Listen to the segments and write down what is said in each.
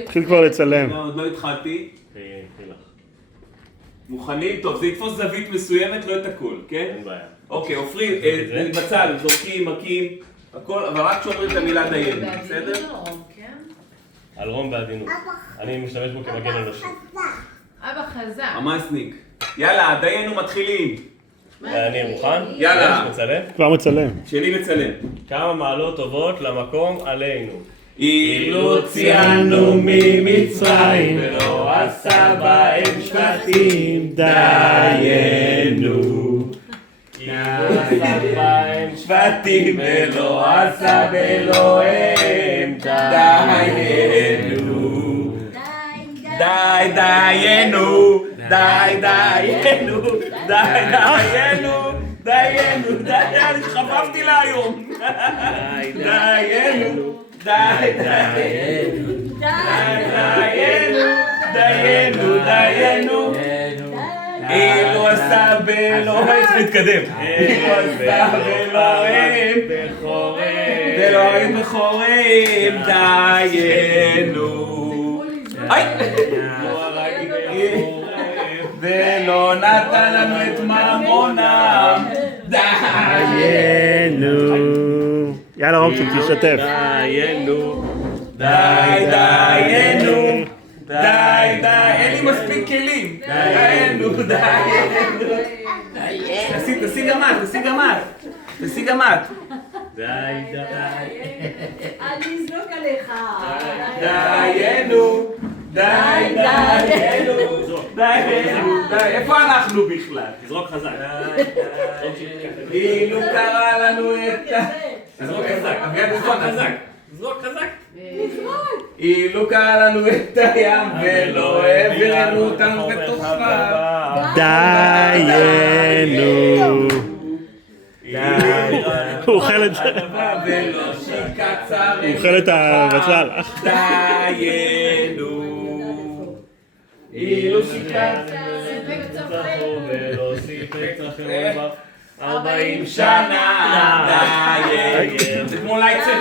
התחיל כבר לצלם. עוד לא התחלתי. מוכנים? טוב, זה יתפוס זווית מסוימת, לא את הכל, כן? אין בעיה. אוקיי, עופרי, בצל, זורקים, מכים, הכל, אבל רק שאומרים את המילה דיין, בסדר? על רום בעדינות. אני משתמש בו כמגן אנושי. אבא חזק. המסניק. יאללה, דיינו מתחילים. אני מוכן? יאללה. מצלם? כבר מצלם. שני מצלם. כמה מעלות טובות למקום עלינו. אילו ציינו ממצרים ולא עשה בהם שבטים דיינו. אילו עשה בהם שבטים ולא עשה באלוהים דיינו. די דיינו, די דיינו, די דיינו, דיינו, די, שחפפתי לה היום. דיינו, די דיינו, דיינו, דיינו, אילו עשה באלוהים, להתקדם, אילו עשה באלוהים בכורים, דיינו. ולא נתן לנו את ממונם דיינו. יאללה רומצ'יק, תשתתף. דיינו. דיינו. די, אין לי מספיק כלים. דיינו. תשיג גם את. אני אזלוק עליך. דיינו. איפה אנחנו בכלל? תזרוק חזק. אילו קרא לנו את תזרוק חזק. תזרוק חזק. אילו קרא לנו את הים ולא העבירנו אותנו בתוכה. דיינו. הוא אוכל את זה. ולא שיקה צרם. הוא אוכל את הבצל. דיינו. אילו שיקה ולא סיפק צרכים 40 שנה. דיינו. זה כמו לייצר.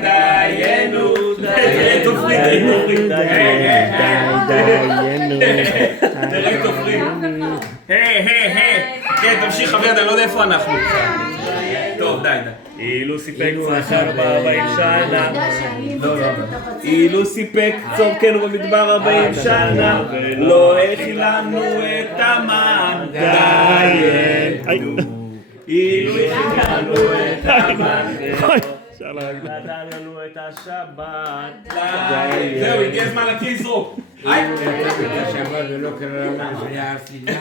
דיינו. תראה תופרים. תראה תופרים. כן, תמשיך חבר, אני לא יודע איפה אנחנו. טוב, די. אילו סיפק צרכים 40 שנה. אילו סיפק צורכנו במדבר 40 שנה, לא הכיל לנו את המן. דיינו. אילו הכיל לנו את המן, נתן לנו את השבת. זהו, הגיע הזמן להתחיל לזרוק. השבת ולא קרא לנו לפני הר סיני.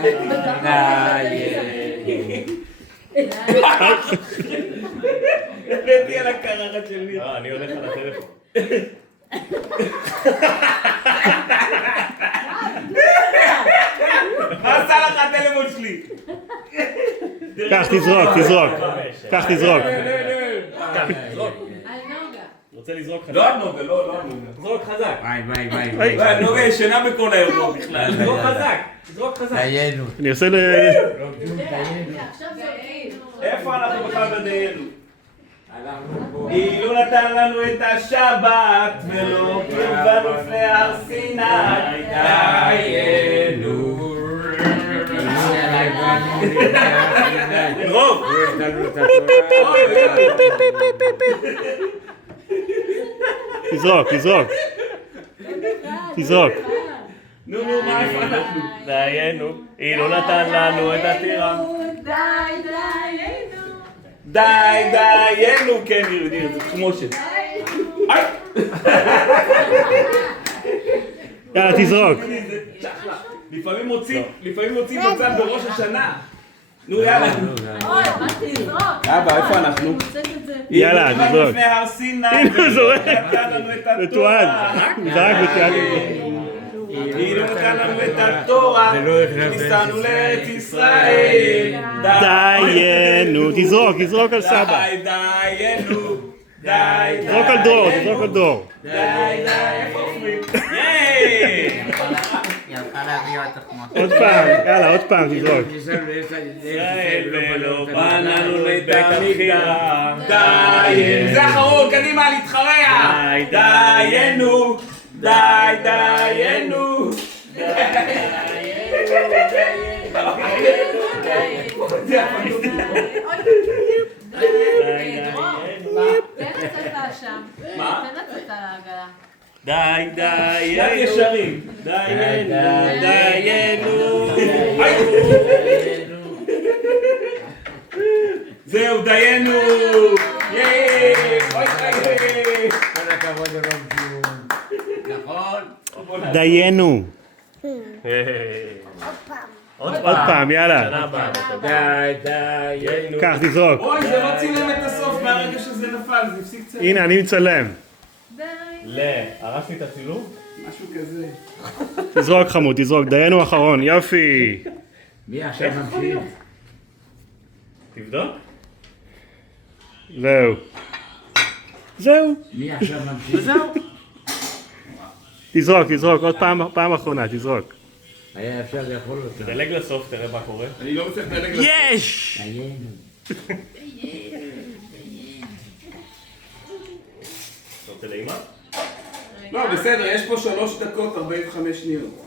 הבאתי על הקרחת שלי. אני הולך על הטלפון. מה עשה לך הטלפון שלי? קח, תזרוק. רוצה לזרוק חזק? לא נוגה, לא נוגה. זרוק חזק. ביי. נוגה ישנה בכל האירוע בכלל. זרוק חזק. דיינו. אני עושה עכשיו זורקים. איפה אנחנו בכלל בדיינו? אילו נתן לנו את השבת ולא קרבנו לפני הר סיני. דיינו. רוב. תזרוק. נו, מה איפה אנחנו? דיינו. אילו נתן לנו את הטירה. דיינו, כן, ירדיר, זה תחמושת. יאללה, תזרוק. לפעמים מוצאים בצד בראש השנה. נו, יאללה. אוי, מה תזרוק? אבא, איפה אנחנו? יאללה, תזרוק. לפני הר סיני. הנה הוא זורק. נתן לנו את מתועד. התורה. זרק מתועד. אילו נתן לנו את התורה. ניסענו לארץ ישראל. דיינו. תזרוק על סבא. דיינו. תזרוק על דרור. די, איפה עופרי? ייי! עוד פעם, יאללה, עוד פעם, תזרוק. ישראל ולא בננו את בית המקדש. דיין. זה אחרון, קדימה, להתחרע. דיינו. דיינו. תן לצאת שם. מה? תן לצאת לעגלה. יד ישרים. דיינו. זהו, דיינו. ייי. אוי, אוי. כל הכבוד לרוב ג'ון. נכון? דיינו. עוד עוד פעם, יאללה. שנה הבאה. דיינו. קח, תזרוק. אוי, זה לא צילם את הסוף מהרגע שזה נפל, זה הפסיק קצת. הנה, אני מצלם. הרסתי את הצילום? משהו כזה. תזרוק חמוד, תזרוק. דיינו אחרון, יופי. מי עכשיו ממשיך? תבדוק. זהו. מי עכשיו ממשיך? תזרוק, עוד פעם אחרונה, תזרוק. היה אפשר לאכול אותה. דלג לסוף, תראה מה קורה. אני לא מצליח לדלג לסוף. יש! דיינו. אתה רוצה לאמא? לא, בסדר, יש פה 3 דקות 45 שניות.